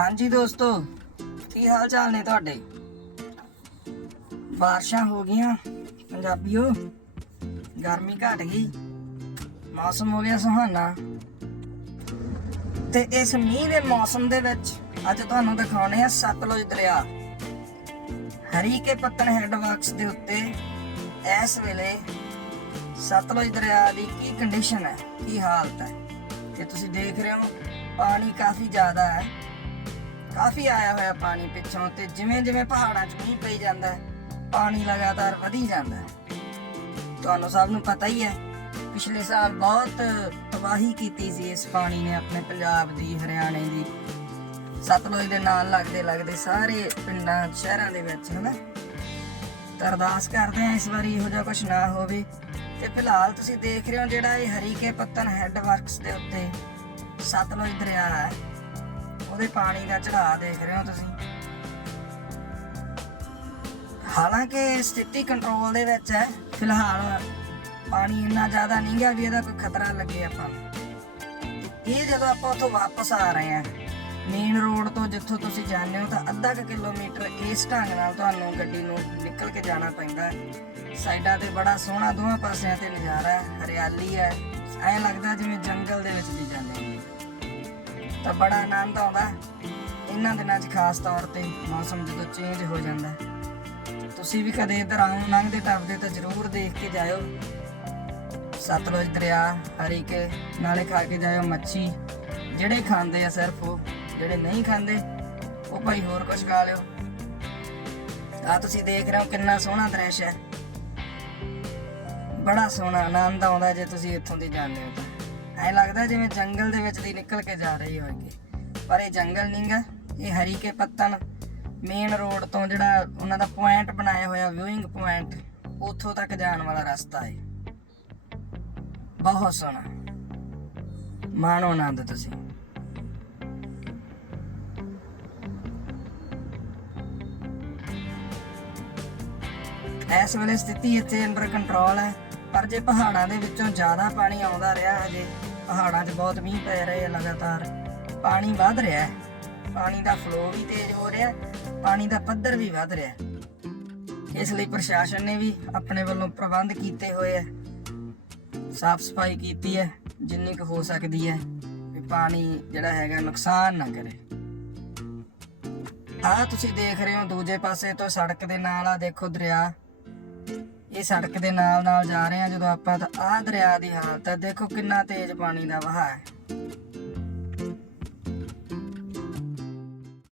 ਹਾਂਜੀ ਦੋਸਤੋ, ਕੀ ਹਾਲ ਚਾਲ ਨੇ ਤੁਹਾਡੇ? ਬਾਰਿਸ਼ਾਂ ਹੋ ਗਈਆਂ, ਪੰਜਾਬੀਓ। ਗਰਮੀ ਘਟ ਗਈ, ਮੌਸਮ ਹੋ ਗਿਆ ਸੁਹਾਨਾ। ਤੇ ਇਸ ਮੀਂਹ ਦੇ ਮੌਸਮ ਦੇ ਵਿੱਚ ਅੱਜ ਤੁਹਾਨੂੰ ਦਿਖਾਉਣੇ ਆ ਸਤਲੁਜ ਦਰਿਆ। ਹਰੀਕੇ ਪੱਤਨ ਹੈੱਡ ਦੇ ਉੱਤੇ ਇਸ ਵੇਲੇ ਸਤਲੁਜ ਦਰਿਆ ਦੀ ਕੀ ਕੰਡੀਸ਼ਨ ਹੈ, ਕੀ ਹਾਲਤ ਹੈ? ਤੇ ਤੁਸੀਂ ਦੇਖ ਰਹੇ ਹੋ, ਪਾਣੀ ਕਾਫੀ ਜ਼ਿਆਦਾ ਹੈ। ਕਾਫੀ ਆਇਆ ਹੋਇਆ ਪਾਣੀ ਪਿੱਛੋਂ ਤੇ ਜਿਵੇਂ ਜਿਵੇਂ ਪਹਾੜਾਂ 'ਚ ਮੀਂਹ ਪਈ ਜਾਂਦਾ ਹੈ, ਪਾਣੀ ਲਗਾਤਾਰ ਵਧੀ ਜਾਂਦਾ ਤੁਹਾਨੂੰ ਸਭ ਨੂੰ ਪਤਾ ਹੀ ਹੈ, ਪਿਛਲੇ ਸਾਲ ਬਹੁਤ ਤਬਾਹੀ ਕੀਤੀ ਸੀ ਇਸ ਪਾਣੀ ਨੇ ਆਪਣੇ ਪੰਜਾਬ ਦੀ, ਹਰਿਆਣੇ ਦੀ। ਸਤਲੁਜ ਦੇ ਨਾਲ ਲੱਗਦੇ ਲੱਗਦੇ ਸਾਰੇ ਪਿੰਡਾਂ, ਸ਼ਹਿਰਾਂ ਦੇ ਵਿੱਚ, ਹਨਾ? ਅਰਦਾਸ ਕਰਦੇ ਆ ਇਸ ਵਾਰੀ ਇਹੋ ਜਿਹਾ ਕੁਝ ਨਾ ਹੋਵੇ। ਤੇ ਫਿਲਹਾਲ ਤੁਸੀਂ ਦੇਖ ਰਹੇ ਹੋ ਜਿਹੜਾ ਇਹ ਹਰੀਕੇ ਪੱਤਨ ਹੈੱਡ ਵਰਕਸ ਦੇ ਉੱਤੇ ਸਤਲੁਜ ਦਰਿਆ ਹੈ। ਉਹਦੇ ਪਾਣੀ ਦਾ ਚੜਾਅ ਦੇਖ ਰਹੇ ਹੋ ਤੁਸੀਂ। ਹਾਲਾਂਕਿ ਸਥਿਤੀ ਕੰਟਰੋਲ ਦੇ ਵਿੱਚ ਹੈ। ਫਿਲਹਾਲ ਪਾਣੀ ਇੰਨਾ ਜ਼ਿਆਦਾ ਨਹੀਂ ਗਿਆ ਵੀ ਇਹਦਾ ਕੋਈ ਖਤਰਾ ਲੱਗੇ ਆਪਾਂ ਇਹ ਜਦੋਂ ਆਪਾਂ ਉੱਥੋਂ ਵਾਪਸ ਆ ਰਹੇ ਹਾਂ ਮੇਨ ਰੋਡ ਤੋਂ ਜਿੱਥੋਂ ਤੁਸੀਂ ਜਾਂਦੇ ਹੋ ਤਾਂ ਅੱਧਾ ਕੁ ਕਿਲੋਮੀਟਰ ਇਸ ਢੰਗ ਨਾਲ ਤੁਹਾਨੂੰ ਗੱਡੀ ਨੂੰ ਨਿਕਲ ਕੇ ਜਾਣਾ ਪੈਂਦਾ ਸਾਈਡਾਂ ਤੇ ਬੜਾ ਸੋਹਣਾ ਦੋਹਾਂ ਪਾਸਿਆਂ ਤੇ ਨਜ਼ਾਰਾ ਹੈ, ਹਰਿਆਲੀ ਹੈ। ਐਂ ਲੱਗਦਾ ਜਿਵੇਂ ਜੰਗਲ ਦੇ ਵਿੱਚ ਵੀ ਜਾਂਦੇ ਹਾਂ ਤਾਂ ਬੜਾ ਆਨੰਦ ਆਉਂਦਾ ਇਹਨਾਂ ਦਿਨਾਂ 'ਚ ਖਾਸ ਤੌਰ ਤੇ ਮੌਸਮ ਜਦੋਂ ਚੇਂਜ ਹੋ ਜਾਂਦਾ ਤੁਸੀਂ ਵੀ ਕਦੇ ਇੱਧਰ ਆਉਂ ਲੰਘਦੇ ਟੱਪਦੇ ਤਾਂ ਜ਼ਰੂਰ ਦੇਖ ਕੇ ਜਾਇਓ। ਸਤਲੁਜ ਦਰਿਆ, ਹਰੀਕੇ, ਨਾਲੇ ਖਾ ਕੇ ਜਾਇਓ ਮੱਛੀ। ਜਿਹੜੇ ਖਾਂਦੇ ਆ ਸਿਰਫ ਉਹ, ਜਿਹੜੇ ਨਹੀਂ ਖਾਂਦੇ, ਉਹ ਭਾਈ ਹੋਰ ਕੁਝ ਖਾ ਲਿਓ। ਆ ਤੁਸੀਂ ਦੇਖ ਰਹੇ ਹੋ ਕਿੰਨਾ ਸੋਹਣਾ ਦ੍ਰਿਸ਼ ਹੈ। ਬੜਾ ਸੋਹਣਾ ਆਨੰਦ ਆਉਂਦਾ ਜੇ ਤੁਸੀਂ ਇੱਥੋਂ ਦੀ ਜਾਂਦੇ ਹੋ ਤਾਂ। ਐ ਲੱਗਦਾ ਜਿਵੇਂ ਜੰਗਲ ਦੇ ਵਿੱਚ ਦੀ ਨਿਕਲ ਕੇ ਜਾ ਰਹੀ ਹੋਵੇਗੀ ਪਰ ਇਹ ਜੰਗਲ ਨਹੀਂਗਾ ਇਹ ਹਰੀਕੇ ਪੱਤਨ ਮੇਨ ਰੋਡ ਤੋਂ ਜਿਹੜਾ ਉਹਨਾਂ ਦਾ ਪੁਆਇੰਟ ਬਣਾਇਆ ਹੋਇਆ ਵਿਊਇੰਗ ਪੁਆਇੰਟ ਉੱਥੋਂ ਤੱਕ ਜਾਣ ਵਾਲਾ ਰਸਤਾ ਹੈ। ਬਹੁਤ ਸੋਹਣਾ। ਮਾਣੋ ਆਨੰਦ ਤੁਸੀਂ। ਇਸ ਵੇਲੇ ਸਥਿਤੀ ਇੱਥੇ ਅੰਡਰ ਕੰਟਰੋਲ ਹੈ, ਪਰ ਜੇ ਪਹਾੜਾਂ ਦੇ ਵਿੱਚੋਂ ਜ਼ਿਆਦਾ ਪਾਣੀ ਆਉਂਦਾ ਰਿਹਾ ਹਜੇ ਪਹਾੜਾਂ 'ਚ ਬਹੁਤ ਮੀਂਹ ਪੈ ਰਹੇ ਆ ਲਗਾਤਾਰ। ਪਾਣੀ ਵੱਧ ਰਿਹਾ ਹੈ। ਪਾਣੀ ਦਾ ਫਲੋ ਵੀ ਤੇਜ਼ ਹੋ ਰਿਹਾ ਪਾਣੀ ਦਾ ਪੱਧਰ ਵੀ ਵੱਧ ਰਿਹਾ ਇਸ ਲਈ ਪ੍ਰਸ਼ਾਸਨ ਨੇ ਵੀ ਆਪਣੇ ਵੱਲੋਂ ਪ੍ਰਬੰਧ ਕੀਤੇ ਹੋਏ ਹੈ। ਸਾਫ਼ ਸਫ਼ਾਈ ਕੀਤੀ ਹੈ, ਜਿੰਨੀ ਕੁ ਹੋ ਸਕਦੀ ਹੈ ਵੀ ਪਾਣੀ ਜਿਹੜਾ ਹੈਗਾ ਨੁਕਸਾਨ ਨਾ ਕਰੇ। ਆਹ ਤੁਸੀਂ ਦੇਖ ਰਹੇ ਹੋ ਦੂਜੇ ਪਾਸੇ ਤੋਂ ਸੜਕ ਦੇ ਨਾਲ ਆ ਦੇਖੋ ਦਰਿਆ। ਇਹ ਸੜਕ ਦੇ ਨਾਲ ਨਾਲ ਜਾ ਰਹੇ ਆ ਜਦੋਂ ਆਪਾਂ ਤਾਂ ਆਹ ਦਰਿਆ ਦੀ ਹਾਲਤ ਹੈ, ਦੇਖੋ ਕਿੰਨਾ ਤੇਜ਼ ਪਾਣੀ ਦਾ ਵਹਾਅ ਹੈ।